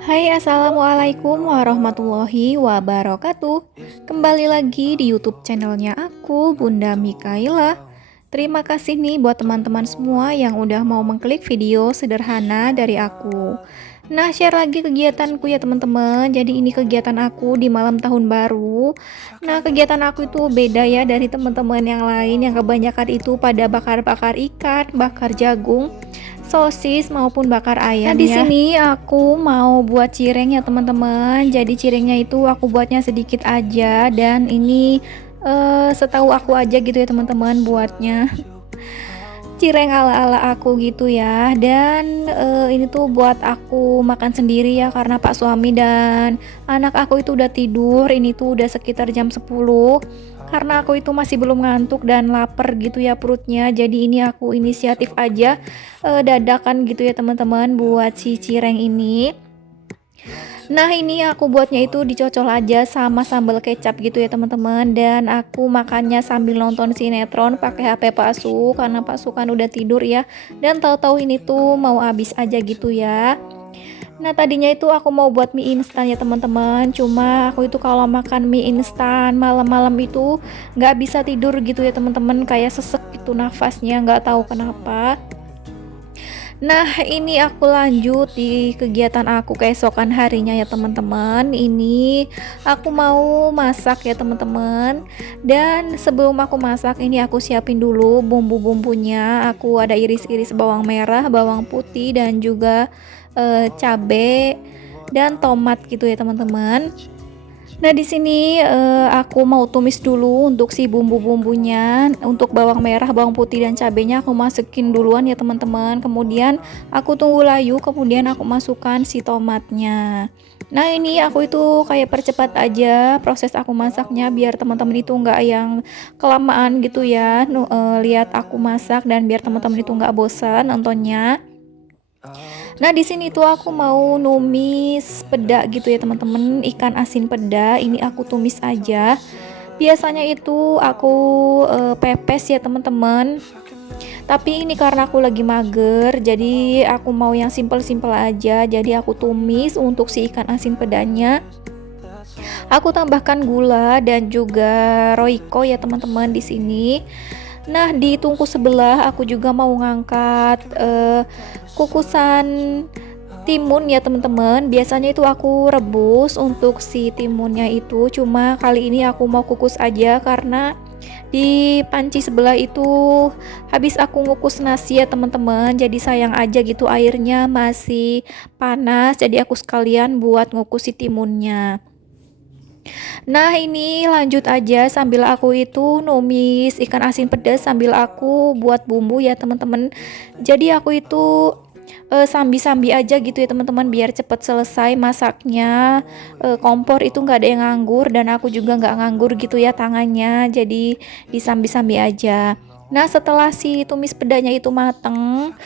Hai, assalamualaikum warahmatullahi wabarakatuh. Kembali lagi di YouTube channelnya aku, Bunda Mikaela. Terima kasih nih buat teman-teman semua yang udah mau mengklik video sederhana dari aku. Nah, share lagi kegiatanku ya teman-teman. Jadi ini kegiatan aku di malam tahun baru. Nah, kegiatan aku itu beda ya dari teman-teman yang lain yang kebanyakan itu pada bakar-bakar ikan, bakar jagung, sosis maupun bakar ayam. Nah, di sini aku mau buat cireng ya teman-teman. Jadi cirengnya itu aku buatnya sedikit aja dan ini setahu aku aja gitu ya teman-teman buatnya. Cireng ala-ala aku gitu ya. Dan ini tuh buat aku makan sendiri ya karena Pak suami dan anak aku itu udah tidur. Ini tuh udah sekitar jam 10. Karena aku itu masih belum ngantuk dan lapar gitu ya perutnya. Jadi ini aku inisiatif aja dadakan gitu ya teman-teman buat si cireng ini. Nah, ini aku buatnya itu dicocol aja sama sambal kecap gitu ya teman-teman. Dan aku makannya sambil nonton sinetron pakai HP Pak Su karena Pak Su kan udah tidur ya. Dan tahu-tahu ini tuh mau habis aja gitu ya. Nah, tadinya itu aku mau buat mie instan ya teman-teman. Cuma aku itu kalau makan mie instan malam-malam itu nggak bisa tidur gitu ya teman-teman. Kayak sesek gitu nafasnya, nggak tahu kenapa. Nah, ini aku lanjut di kegiatan aku keesokan harinya ya teman-teman. Ini aku mau masak ya teman-teman. Dan sebelum aku masak ini aku siapin dulu bumbu-bumbunya. Aku ada iris-iris bawang merah, bawang putih dan juga cabe dan tomat gitu ya teman-teman. Nah, di sini aku mau tumis dulu untuk si bumbu-bumbunya. Untuk bawang merah, bawang putih dan cabenya aku masukin duluan ya teman-teman. Kemudian aku tunggu layu, kemudian aku masukkan si tomatnya. Nah, ini aku itu kayak percepat aja proses aku masaknya biar teman-teman itu nggak yang kelamaan gitu ya. Lihat aku masak dan biar teman-teman itu nggak bosan nontonnya. Nah, di sini tuh aku mau numis peda gitu ya teman-teman, ikan asin peda. Ini aku tumis aja. Biasanya itu aku pepes ya teman-teman. Tapi ini karena aku lagi mager, jadi aku mau yang simple-simple aja. Jadi aku tumis untuk si ikan asin pedanya. Aku tambahkan gula dan juga roiko ya teman-teman di sini. Nah, di tungku sebelah aku juga mau ngangkat kukusan timun ya teman-teman. Biasanya itu aku rebus untuk si timunnya itu, cuma kali ini aku mau kukus aja karena di panci sebelah itu habis aku ngukus nasi ya teman-teman. Jadi sayang aja gitu airnya masih panas. Jadi aku sekalian buat ngukus si timunnya. Nah, ini lanjut aja sambil aku itu numis ikan asin pedas sambil aku buat bumbu ya teman-teman. Jadi aku itu sambi-sambi aja gitu ya teman-teman biar cepet selesai masaknya. Kompor itu nggak ada yang nganggur dan aku juga nggak nganggur gitu ya tangannya. Jadi disambi-sambi aja. Nah, setelah si tumis pedanya itu mateng,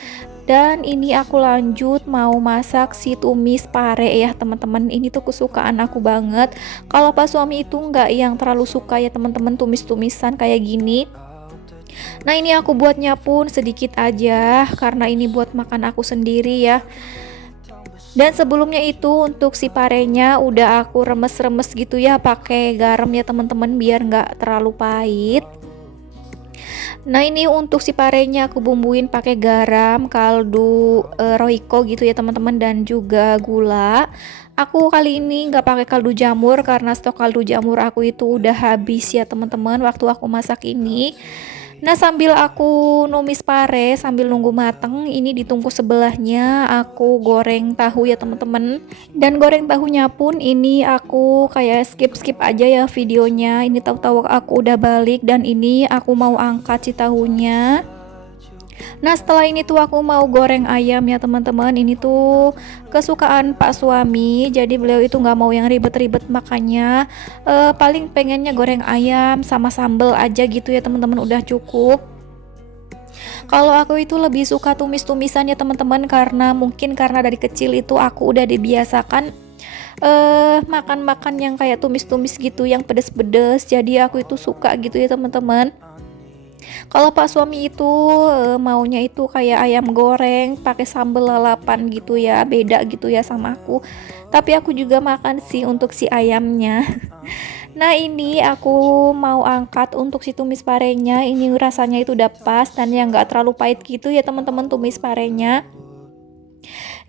dan ini aku lanjut mau masak si tumis pare ya teman-teman. Ini tuh kesukaan aku banget. Kalau pas suami itu nggak yang terlalu suka ya teman-teman tumis-tumisan kayak gini. Nah, ini aku buatnya pun sedikit aja karena ini buat makan aku sendiri ya. Dan sebelumnya itu untuk si parenya udah aku remes-remes gitu ya pakai garam ya teman-teman biar nggak terlalu pahit. Nah, ini untuk si parenya aku bumbuin pakai garam, kaldu roiko gitu ya teman-teman dan juga gula. Aku kali ini nggak pakai kaldu jamur karena stok kaldu jamur aku itu udah habis ya teman-teman waktu aku masak ini. Nah, sambil aku numis pare sambil nunggu mateng, ini di tungku sebelahnya aku goreng tahu ya teman-teman. Dan goreng tahunya pun ini aku kayak skip aja ya videonya. Ini tahu-tahu aku udah balik dan ini aku mau angkat si tahunya. Nah, setelah ini tuh aku mau goreng ayam ya teman-teman. Ini tuh kesukaan Pak suami. Jadi beliau itu nggak mau yang ribet-ribet makanya paling pengennya goreng ayam sama sambal aja gitu ya teman-teman, udah cukup. Kalau aku itu lebih suka tumis-tumisan ya teman-teman karena mungkin karena dari kecil itu aku udah dibiasakan makan-makan yang kayak tumis-tumis gitu yang pedes-pedes. Jadi aku itu suka gitu ya teman-teman. Kalau Pak suami itu maunya itu kayak ayam goreng pakai sambal lalapan gitu ya, beda gitu ya sama aku. Tapi aku juga makan sih untuk si ayamnya. Nah, ini aku mau angkat untuk si tumis parenya. Ini rasanya itu udah pas dan yang nggak terlalu pahit gitu ya teman-teman tumis parenya.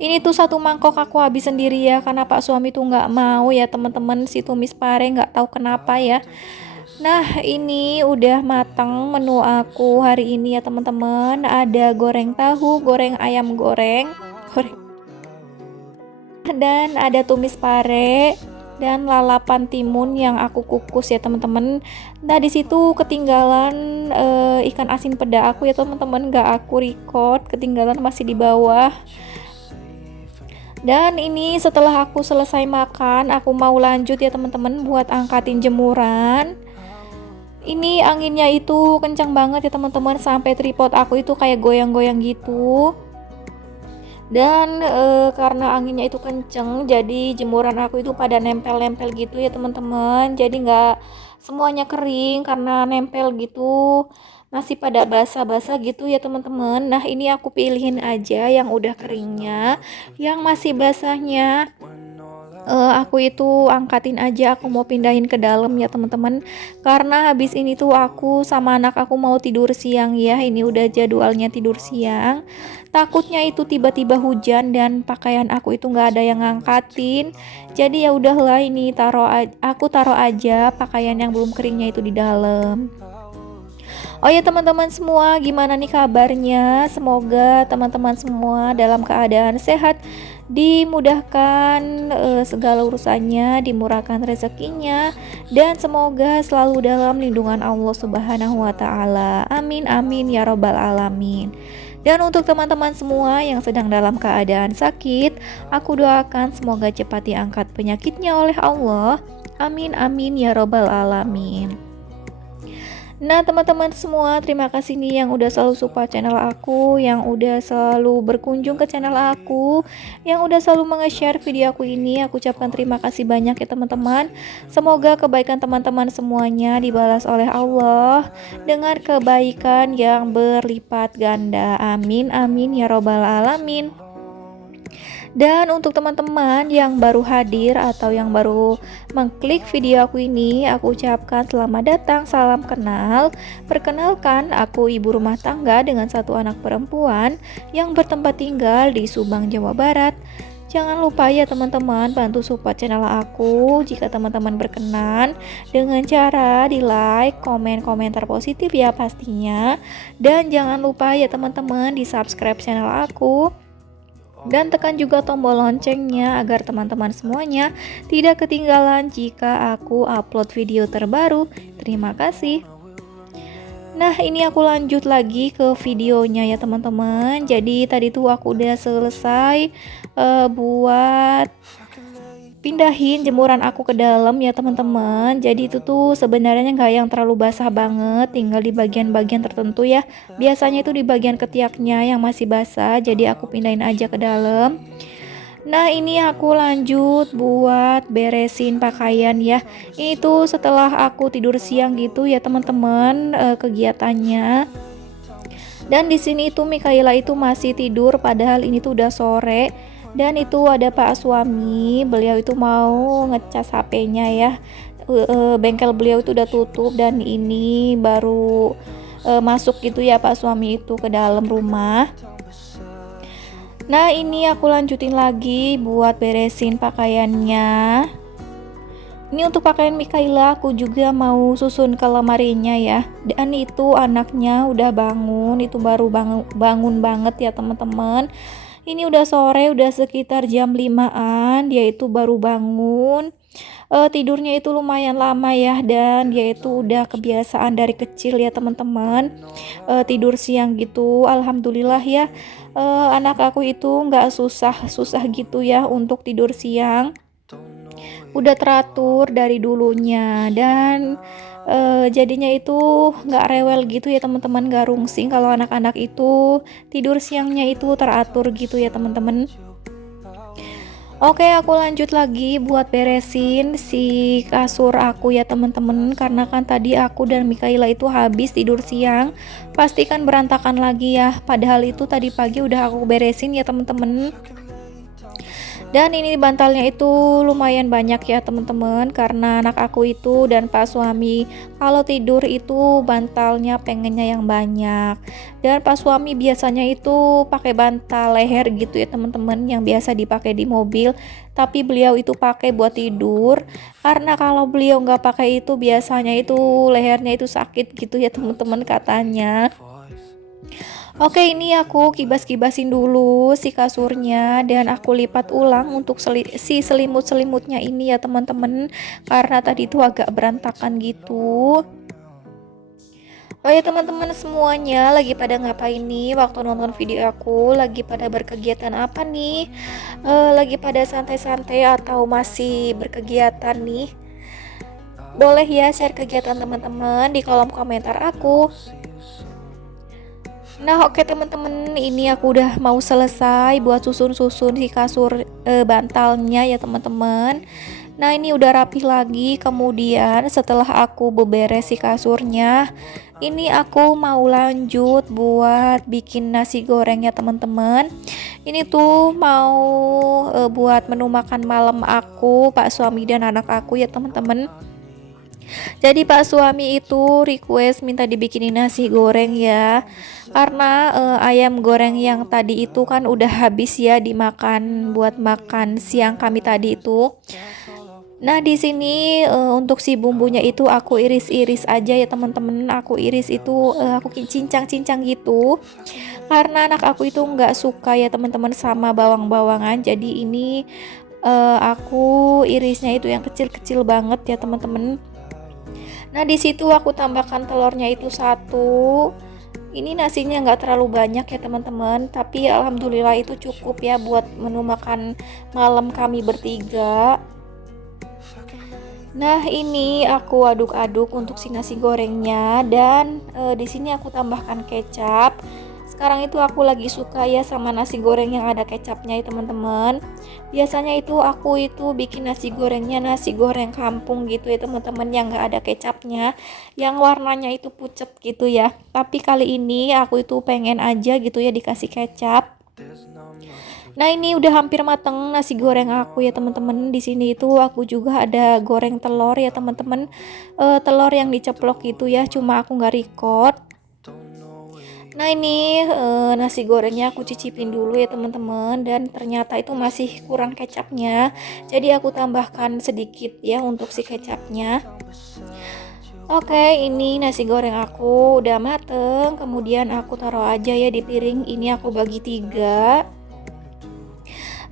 Ini tuh satu mangkok aku habis sendiri ya karena Pak suami tuh nggak mau ya teman-teman si tumis pare, nggak tahu kenapa ya. Nah, ini udah matang menu aku hari ini ya teman-teman. Ada goreng tahu, goreng ayam goreng dan ada tumis pare dan lalapan timun yang aku kukus ya teman-teman. Nah, di situ ketinggalan ikan asin peda aku ya teman-teman, nggak aku record, ketinggalan masih di bawah. Dan ini setelah aku selesai makan, aku mau lanjut ya teman-teman buat angkatin jemuran. Ini anginnya itu kencang banget ya teman-teman, sampai tripod aku itu kayak goyang-goyang gitu. Dan karena anginnya itu kenceng, jadi jemuran aku itu pada nempel-nempel gitu ya teman-teman. Jadi nggak semuanya kering karena nempel gitu, masih pada basah-basah gitu ya teman-teman. Nah, ini aku pilihin aja yang udah keringnya, yang masih basahnya aku itu angkatin aja, aku mau pindahin ke dalam ya teman-teman, karena habis ini tuh aku sama anak aku mau tidur siang ya. Ini udah jadwalnya tidur siang, takutnya itu tiba-tiba hujan dan pakaian aku itu nggak ada yang ngangkatin. Jadi ya udahlah, ini aku taruh aja pakaian yang belum keringnya itu di dalam. Oh ya teman-teman semua, gimana nih kabarnya? Semoga teman-teman semua dalam keadaan sehat, dimudahkan segala urusannya, dimurahkan rezekinya, dan semoga selalu dalam lindungan Allah Subhanahu wa taala. Amin amin ya robbal alamin. Dan untuk teman-teman semua yang sedang dalam keadaan sakit, aku doakan semoga cepat diangkat penyakitnya oleh Allah. Amin amin ya robbal alamin. Nah teman-teman semua, terima kasih nih yang udah selalu support channel aku, yang udah selalu berkunjung ke channel aku, yang udah selalu nge-share video aku ini. Aku ucapkan terima kasih banyak ya teman-teman. Semoga kebaikan teman-teman semuanya dibalas oleh Allah dengan kebaikan yang berlipat ganda. Amin amin ya robbal alamin. Dan untuk teman-teman yang baru hadir atau yang baru mengklik video aku ini, aku ucapkan selamat datang, salam kenal. Perkenalkan, aku ibu rumah tangga dengan satu anak perempuan yang bertempat tinggal di Subang, Jawa Barat. Jangan lupa ya teman-teman, bantu support channel aku jika teman-teman berkenan dengan cara di like, komen, komentar positif ya pastinya. Dan jangan lupa ya teman-teman di subscribe channel aku dan tekan juga tombol loncengnya agar teman-teman semuanya tidak ketinggalan jika aku upload video terbaru. Terima kasih. Nah, ini aku lanjut lagi ke videonya ya teman-teman. Jadi tadi tuh aku udah selesai buat pindahin jemuran aku ke dalam ya teman-teman. Jadi itu tuh sebenarnya nggak yang terlalu basah banget, tinggal di bagian-bagian tertentu ya. Biasanya itu di bagian ketiaknya yang masih basah, jadi aku pindahin aja ke dalam. Nah, ini aku lanjut buat beresin pakaian ya. Ini tuh setelah aku tidur siang gitu ya teman-teman, kegiatannya. Dan di sini itu Mikaela itu masih tidur padahal ini tuh udah sore. Dan itu ada Pak suami, beliau itu mau ngecas HP-nya ya. Bengkel beliau itu udah tutup dan ini baru masuk gitu ya Pak suami itu ke dalam rumah. Nah, ini aku lanjutin lagi buat beresin pakaiannya. Ini untuk pakaian Mikaela aku juga mau susun ke lemarinya ya. Dan itu anaknya udah bangun, itu baru bangun banget ya teman-teman. Ini udah sore, udah sekitar jam 5-an, dia itu baru bangun. Tidurnya itu lumayan lama ya, dan dia itu udah kebiasaan dari kecil ya teman-teman, tidur siang gitu. Alhamdulillah ya, anak aku itu nggak susah-susah gitu ya untuk tidur siang. Udah teratur dari dulunya dan jadinya itu nggak rewel gitu ya teman-teman, nggak rungsing kalau anak-anak itu tidur siangnya itu teratur gitu ya teman-teman. Oke, aku lanjut lagi buat beresin si kasur aku ya teman-teman. Karena kan tadi aku dan Mikaela itu habis tidur siang, pasti kan berantakan lagi ya. Padahal itu tadi pagi udah aku beresin ya teman-teman. Dan ini bantalnya itu lumayan banyak ya teman-teman, karena anak aku itu dan Pak suami kalau tidur itu bantalnya pengennya yang banyak. Dan Pak suami biasanya itu pakai bantal leher gitu ya teman-teman, yang biasa dipakai di mobil, tapi beliau itu pakai buat tidur. Karena kalau beliau nggak pakai itu biasanya itu lehernya itu sakit gitu ya teman-teman katanya. Oke, ini aku kibas-kibasin dulu si kasurnya dan aku lipat ulang untuk si selimut-selimutnya ini ya teman-teman, karena tadi itu agak berantakan gitu. Oh ya teman-teman semuanya, lagi pada ngapain nih waktu nonton video aku? Lagi pada berkegiatan apa nih? Lagi pada santai-santai atau masih berkegiatan nih? Boleh ya share kegiatan teman-teman di kolom komentar aku. Nah, oke teman-teman, ini aku udah mau selesai buat susun-susun si kasur bantalnya ya teman-teman. Nah, ini udah rapih lagi. Kemudian setelah aku beberes si kasurnya, ini aku mau lanjut buat bikin nasi goreng ya teman-teman. Ini tuh mau buat menu makan malam aku, Pak suami dan anak aku ya teman-teman. Jadi Pak suami itu request minta dibikinin nasi goreng ya. Karena ayam goreng yang tadi itu kan udah habis ya dimakan buat makan siang kami tadi itu. Nah, di sini untuk si bumbunya itu aku iris-iris aja ya teman-teman. Aku iris itu aku cincang-cincang gitu. Karena anak aku itu nggak suka ya teman-teman sama bawang-bawangan. Jadi ini aku irisnya itu yang kecil-kecil banget ya teman-teman. Nah, di situ aku tambahkan telurnya itu satu. Ini nasinya nggak terlalu banyak ya teman-teman, tapi alhamdulillah itu cukup ya buat menu makan malam kami bertiga. Nah, ini aku aduk-aduk untuk si nasi gorengnya dan di sini aku tambahkan kecap. Sekarang itu aku lagi suka ya sama nasi goreng yang ada kecapnya ya teman-teman. Biasanya itu aku itu bikin nasi gorengnya nasi goreng kampung gitu ya teman-teman, yang nggak ada kecapnya, yang warnanya itu pucet gitu ya. Tapi kali ini aku itu pengen aja gitu ya dikasih kecap. Nah, ini udah hampir mateng nasi goreng aku ya teman-teman. Di sini itu aku juga ada goreng telur ya teman-teman. Telur yang diceplok gitu ya, cuma aku nggak record. Nah, ini nasi gorengnya aku cicipin dulu ya teman-teman, dan ternyata itu masih kurang kecapnya. Jadi aku tambahkan sedikit ya untuk si kecapnya. Oke, ini nasi goreng aku udah mateng. Kemudian aku taruh aja ya di piring. Ini aku bagi 3.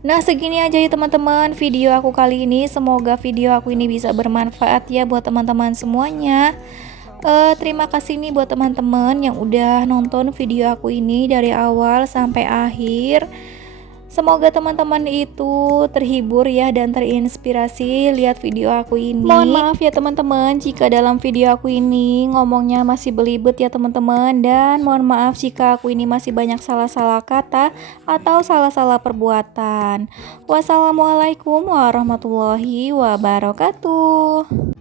Nah, segini aja ya teman-teman video aku kali ini. Semoga video aku ini bisa bermanfaat ya buat teman-teman semuanya. Terima kasih nih buat teman-teman yang udah nonton video aku ini dari awal sampai akhir. Semoga teman-teman itu terhibur ya dan terinspirasi lihat video aku ini. Mohon maaf ya teman-teman jika dalam video aku ini ngomongnya masih belibet ya teman-teman, dan mohon maaf jika aku ini masih banyak salah-salah kata atau salah-salah perbuatan. Wassalamualaikum warahmatullahi wabarakatuh.